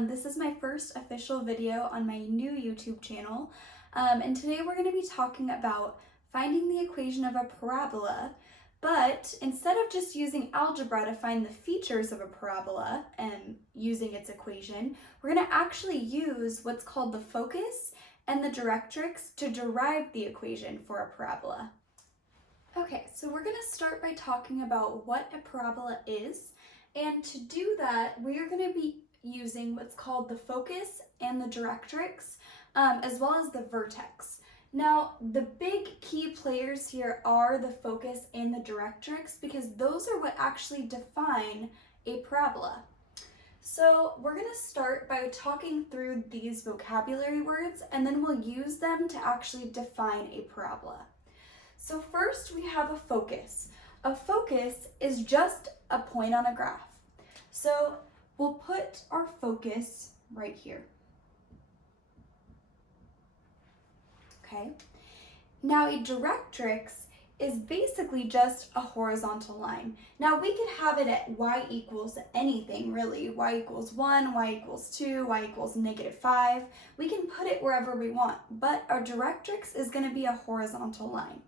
This is my first official video on my new YouTube channel, and today we're going to be talking about finding the equation of a parabola, but instead of just using algebra to find the features of a parabola and using its equation, we're going to actually use what's called the focus and the directrix to derive the equation for a parabola. Okay, so we're going to start by talking about what a parabola is, and to do that, we are going to be using what's called the focus and the directrix, as well as the vertex. Now, the big key players here are the focus and the directrix because those are what actually define a parabola. So we're going to start by talking through these vocabulary words, and then we'll use them to actually define a parabola. So first we have a focus. A focus is just a point on a graph. So we'll put our focus right here. Okay. Now a directrix is basically just a horizontal line. Now we could have it at y equals anything really. Y equals 1, y equals 2, y equals -5. We can put it wherever we want, but our directrix is going to be a horizontal line.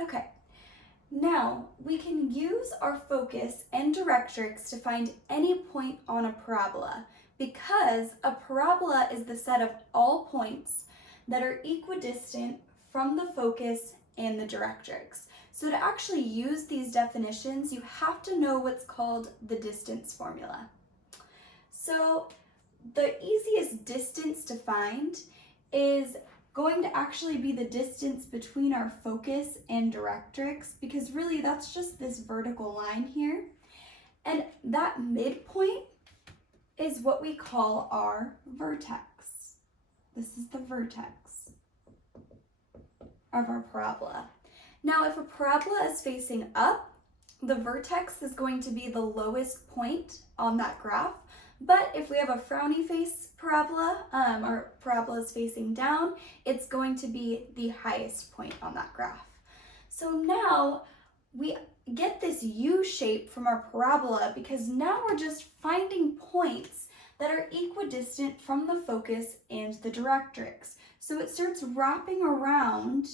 Okay, now we can use our focus and directrix to find any point on a parabola because a parabola is the set of all points that are equidistant from the focus and the directrix. So to actually use these definitions, you have to know what's called the distance formula. So the easiest distance to find is going to actually be the distance between our focus and directrix, because really that's just this vertical line here. And that midpoint is what we call our vertex. This is the vertex of our parabola. Now, if a parabola is facing up, the vertex is going to be the lowest point on that graph. But if we have a frowny face parabola, our parabola is facing down, it's going to be the highest point on that graph. So now we get this U shape from our parabola because now we're just finding points that are equidistant from the focus and the directrix. So it starts wrapping around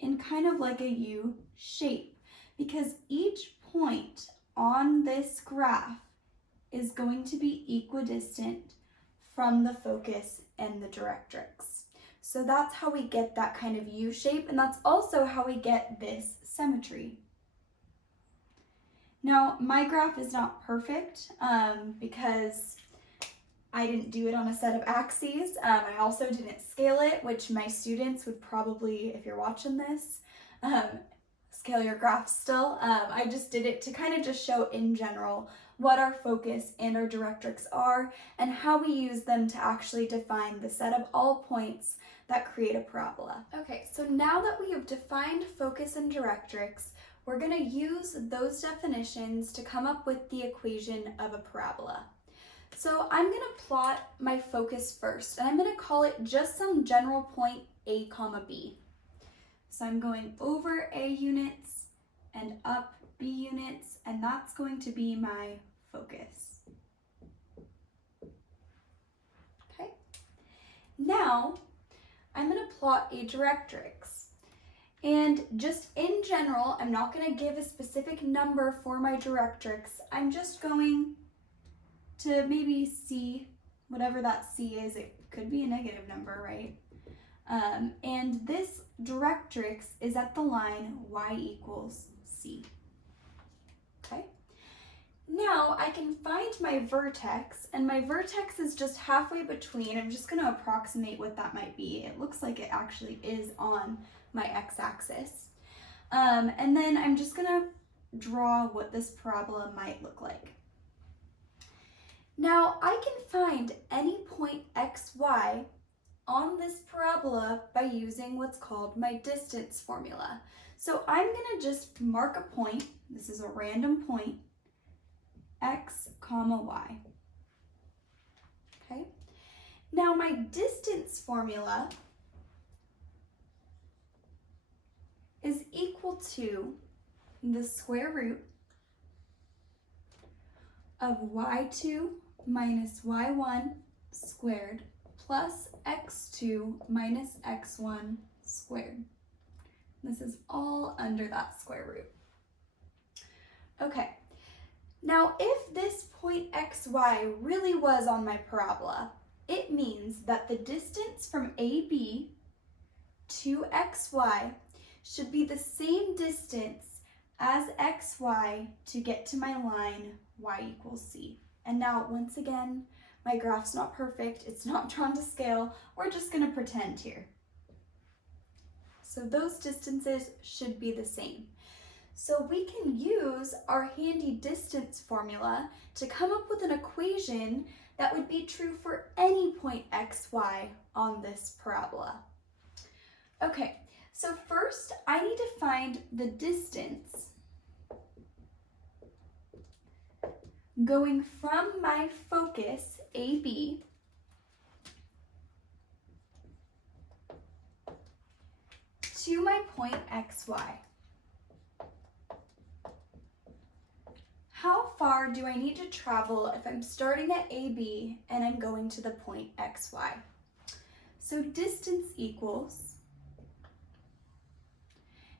in kind of like a U shape because each point on this graph is going to be equidistant from the focus and the directrix. So that's how we get that kind of U shape, and that's also how we get this symmetry. Now, my graph is not perfect because I didn't do it on a set of axes. I also didn't scale it, which my students would probably, if you're watching this, scale your graphs still. I just did it to kind of just show in general what our focus and our directrix are and how we use them to actually define the set of all points that create a parabola. Okay, so now that we have defined focus and directrix, we're going to use those definitions to come up with the equation of a parabola. So I'm going to plot my focus first, and I'm going to call it just some general point A comma B. So I'm going over A units and up B units, and that's going to be my focus. Okay. Now, I'm going to plot a directrix. And just in general, I'm not going to give a specific number for my directrix. I'm just going to maybe C, whatever that C is. It could be a negative number, right? And this directrix is at the line y equals C. Okay. Now I can find my vertex, and my vertex is just halfway between. I'm just going to approximate what that might be. It looks like it actually is on my x-axis. And then I'm just going to draw what this parabola might look like. Now I can find any point xy on this parabola by using what's called my distance formula. So I'm going to just mark a point. This is a random point, x comma y. Okay. Now my distance formula is equal to the square root of y2 minus y1 squared plus x2 minus x1 squared. This is all under that square root. Okay, now if this point xy really was on my parabola, it means that the distance from AB to xy should be the same distance as xy to get to my line y equals c. And now, once again, my graph's not perfect, it's not drawn to scale, we're just going to pretend here. So those distances should be the same. So we can use our handy distance formula to come up with an equation that would be true for any point xy on this parabola. Okay, so first I need to find the distance going from my focus AB to my point xy. How far do I need to travel if I'm starting at AB and I'm going to the point xy? So distance equals,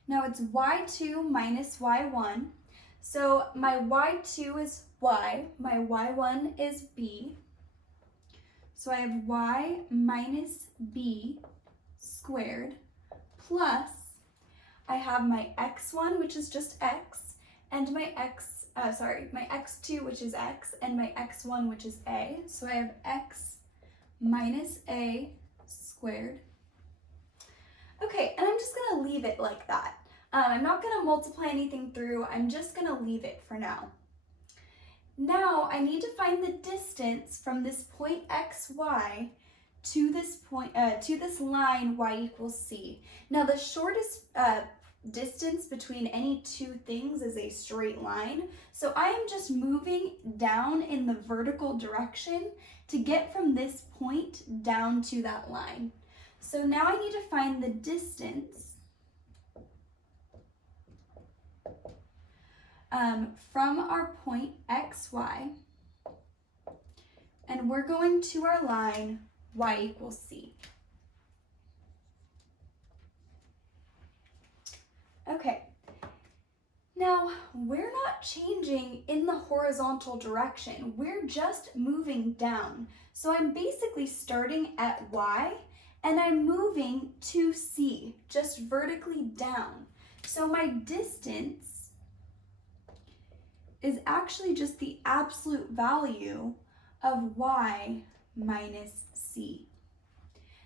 now it's y2 minus y1. So my y2 is y, my y1 is b. So I have y minus b squared plus I have my x1, which is just x, and my my x2, which is x, and my x1, which is a. So I have x minus a squared. Okay, and I'm just gonna leave it like that. I'm not gonna multiply anything through, I'm just gonna leave it for now. Now I need to find the distance from this point xy to this point, to this line y equals c. Now the shortest distance between any two things is a straight line, so I am just moving down in the vertical direction to get from this point down to that line. So now I need to find the distance from our point xy, and we're going to our line y equals c. Okay, now we're not changing in the horizontal direction, we're just moving down. So I'm basically starting at y and I'm moving to c, just vertically down. So my distance is actually just the absolute value of y minus c.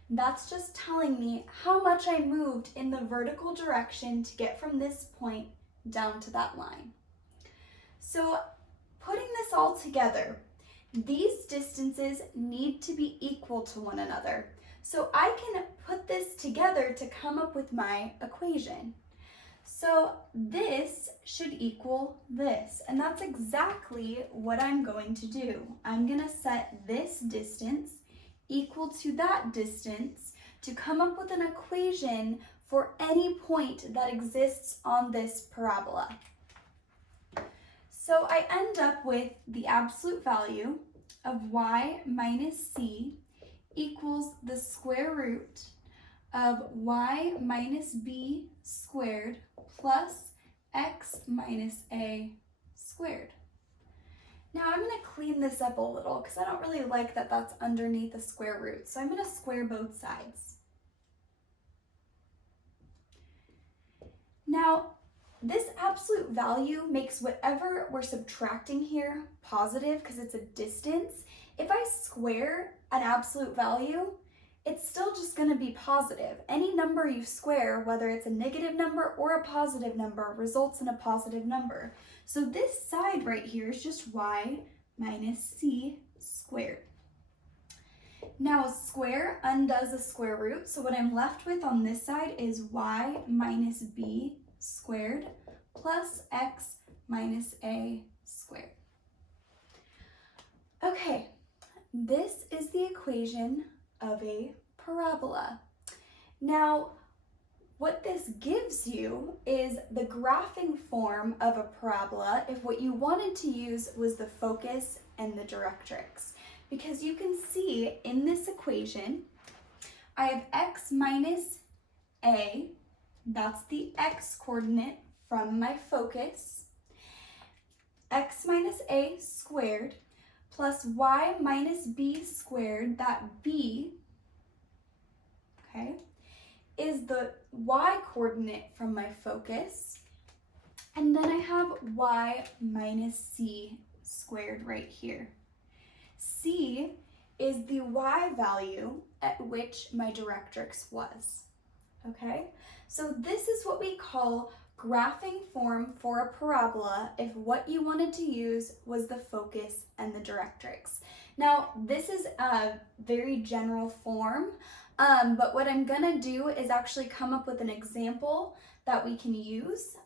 That's just telling me how much I moved in the vertical direction to get from this point down to that line. So putting this all together, these distances need to be equal to one another. So I can put this together to come up with my equation. So this should equal this, and that's exactly what I'm going to do. I'm going to set this distance equal to that distance to come up with an equation for any point that exists on this parabola. So I end up with the absolute value of y minus c equals the square root of y minus b squared plus x minus a squared. Now I'm going to clean this up a little because I don't really like that that's underneath the square root. So I'm going to square both sides. Now this absolute value makes whatever we're subtracting here positive because it's a distance. If I square an absolute value, it's still just going to be positive. Any number you square, whether it's a negative number or a positive number, results in a positive number. So this side right here is just y minus c squared. Now a square undoes a square root, so what I'm left with on this side is y minus b squared plus x minus a squared. Okay, this is the equation of a parabola. Now, what this gives you is the graphing form of a parabola if what you wanted to use was the focus and the directrix. Because you can see in this equation, I have x minus a, that's the x coordinate from my focus, x minus a squared, plus y minus b squared, that b, okay, is the y coordinate from my focus. And then I have y minus c squared right here. C is the y value at which my directrix was. Okay, so this is what we call graphing form for a parabola if what you wanted to use was the focus and the directrix. Now, this is a very general form, but what I'm gonna do is actually come up with an example that we can use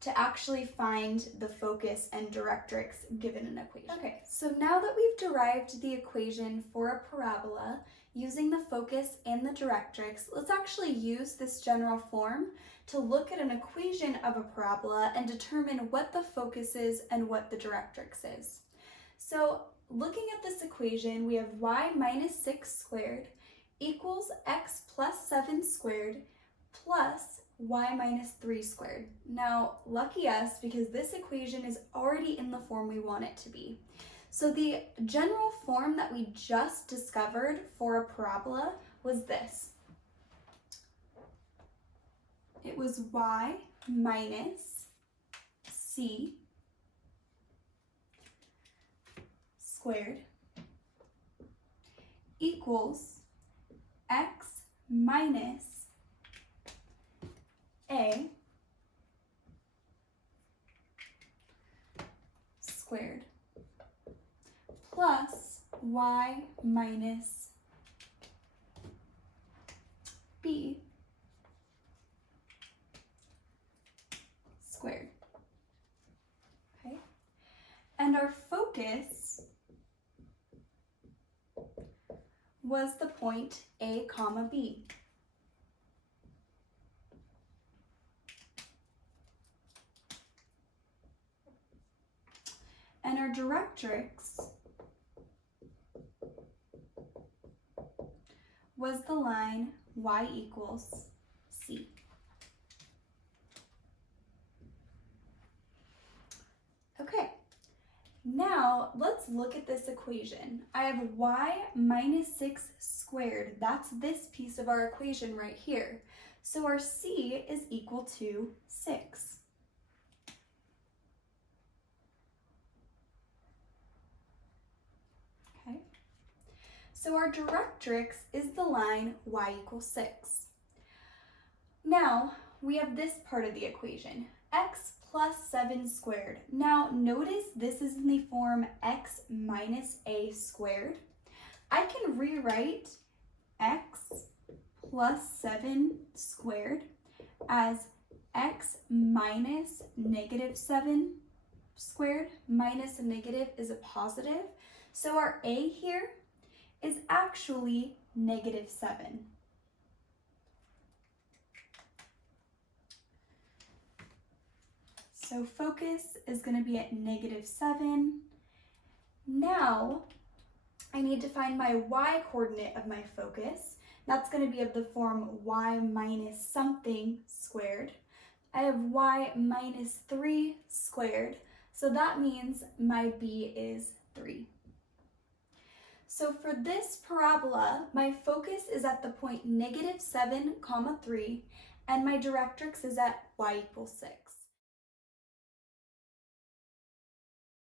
to actually find the focus and directrix given an equation. Okay, so now that we've derived the equation for a parabola using the focus and the directrix, let's actually use this general form to look at an equation of a parabola and determine what the focus is and what the directrix is. So looking at this equation, we have y minus 6 squared equals x plus 7 squared plus y minus 3 squared. Now, lucky us, because this equation is already in the form we want it to be. So the general form that we just discovered for a parabola was this. It was y minus c squared equals x minus a squared plus y minus b squared. Okay, and our focus was the point A comma B. And our directrix was the line y equals c. Okay, now let's look at this equation. I have y minus 6 squared. That's this piece of our equation right here. So our c is equal to 6. Okay, so our directrix is the line y equals 6. Now we have this part of the equation, x plus 7 squared. Now notice this is in the form x minus a squared. I can rewrite x plus 7 squared as x minus negative 7 squared. Minus a negative is a positive. So our a here is actually negative 7. So focus is going to be at negative 7. Now I need to find my y coordinate of my focus. That's going to be of the form y minus something squared. I have y minus 3 squared, so that means my b is 3. So for this parabola, my focus is at the point negative 7 comma 3, and my directrix is at y equals 6.